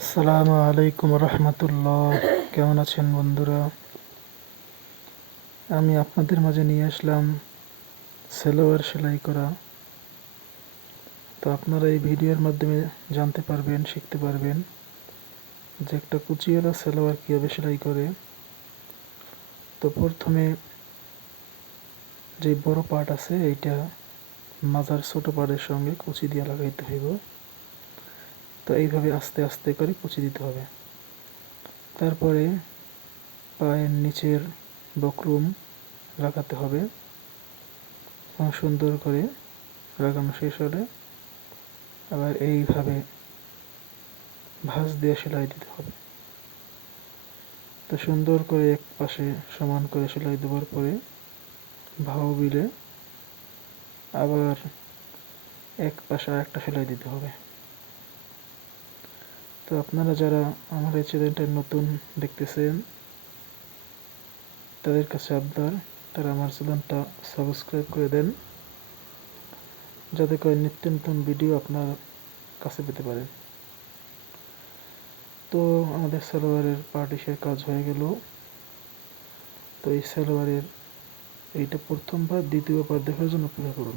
আসসালামু আলাইকুম রহমতুল্লাহ। কেমন আছেন বন্ধুরা? আমি আপনাদের মাঝে নিয়ে আসলাম সেলোয়ার সেলাই করা। তো আপনারা এই ভিডিওর মাধ্যমে জানতে পারবেন, শিখতে পারবেন যে একটা কুচিওয়ালা সেলোয়ার কীভাবে সেলাই করে। তো প্রথমে যে বড় পার্ট আছে, এইটা মাজার ছোট পার্টের সঙ্গে কুচি দিয়ে লাগাইতে হইব। তো এইভাবে আস্তে আস্তে করে কুচি দিতে হবে। তারপরে পায়ের নিচের বকরুম লাগাতে হবে। এবং সুন্দর করে লাগানো শেষ হলে আবার এইভাবে ভাঁজ দিয়ে সেলাই দিতে হবে। তো সুন্দর করে এক পাশে সমান করে সেলাই দেওয়ার পরে ভাও বিলে আবার এক পাশে একটা সেলাই দিতে হবে। তো আপনারা যারা আমার এই চ্যানেলটা নতুন দেখতেছেন, তাদের কাছে আবদার, তারা আমার চ্যানেলটা সাবস্ক্রাইব করে দেন, যাতে করে নিত্য নতুন ভিডিও আপনার কাছে পেতে পারেন তো আমাদের সালোয়ারের পার্টিসের কাজ হয়ে গেল। তো এই সালোয়ারের এইটা প্রথমবার, দ্বিতীয়বার দেখার জন্য অপেক্ষা করুন।